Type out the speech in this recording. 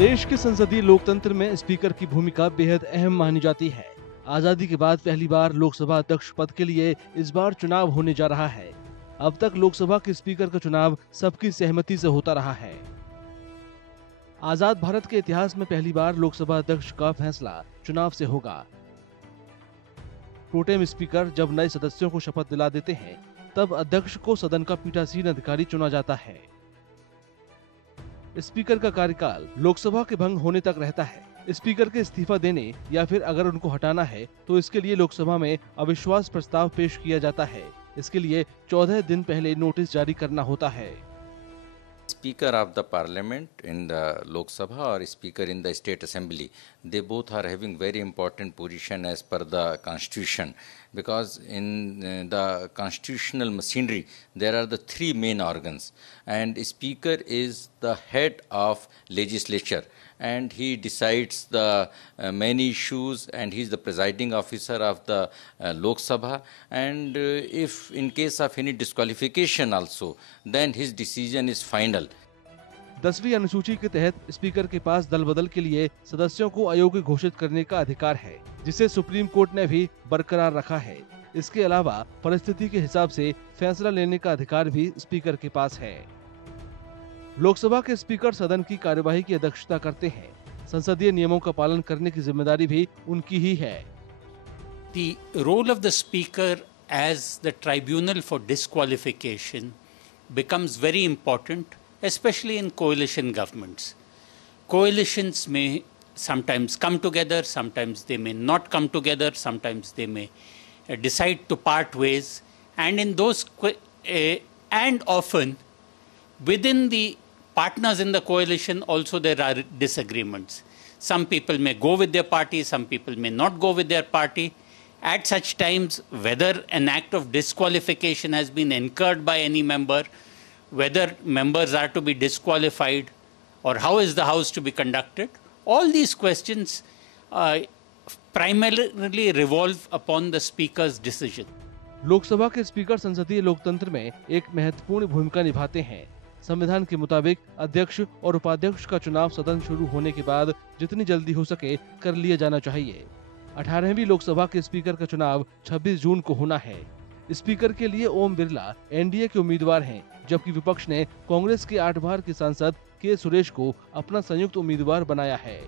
देश के संसदीय लोकतंत्र में स्पीकर की भूमिका बेहद अहम मानी जाती है। आजादी के बाद पहली बार लोकसभा अध्यक्ष पद के लिए इस बार चुनाव होने जा रहा है। अब तक लोकसभा के स्पीकर का चुनाव सबकी सहमति से होता रहा है। आजाद भारत के इतिहास में पहली बार लोकसभा अध्यक्ष का फैसला चुनाव से होगा। प्रोटेम स्पीकर जब नए सदस्यों को शपथ दिला देते हैं, तब अध्यक्ष को सदन का पीठासीन अधिकारी चुना जाता है। स्पीकर का कार्यकाल लोकसभा के भंग होने तक रहता है। स्पीकर के इस्तीफा देने या फिर अगर उनको हटाना है तो इसके लिए लोकसभा में अविश्वास प्रस्ताव पेश किया जाता है। इसके लिए 14 दिन पहले नोटिस जारी करना होता है। Speaker of the Parliament in the Lok Sabha or Speaker in the State Assembly, they both are having very important position as per the Constitution, because in the constitutional machinery there are the three main organs, and Speaker is the head of legislature, and he decides the many issues, and he is the presiding officer of the Lok Sabha, and if in case of any disqualification also, then his decision is final. 10वीं अनुसूची के तहत speaker के पास दल बदल के लिए सदस्यों को अयोग्य घोषित करने का अधिकार है, जिसे सुप्रीम कोर्ट ने भी बरकरार रखा है। इसके अलावा परिस्थिति के हिसाब से फैसला लेने का अधिकार भी स्पीकर के पास है। लोकसभा के स्पीकर सदन की कार्यवाही की अध्यक्षता करते हैं। संसदीय नियमों का पालन करने की जिम्मेदारी भी उनकी ही है। The role of the speaker as the tribunal for disqualification becomes very important, especially in coalition governments. Coalitions may sometimes come together, sometimes they may not come together, sometimes they may decide to part ways, and in those and often within the partners in the coalition also there are disagreements. Some people may go with their party, some people may not go with their party. At such times, whether an act of disqualification has been incurred by any member, whether members are to be disqualified, or how is the House to be conducted, all these questions primarily revolve upon the Speaker's decision. Lok Sabha के speaker संसदीय लोकतंत्र में एक महत्वपूर्ण भूमिका निभाते हैं। संविधान के मुताबिक अध्यक्ष और उपाध्यक्ष का चुनाव सदन शुरू होने के बाद जितनी जल्दी हो सके कर लिया जाना चाहिए। 18वीं लोकसभा के स्पीकर का चुनाव 26 जून को होना है। स्पीकर के लिए ओम बिरला एनडीए के उम्मीदवार हैं, जबकि विपक्ष ने कांग्रेस के 8 बार के सांसद के सुरेश को अपना संयुक्त उम्मीदवार बनाया है।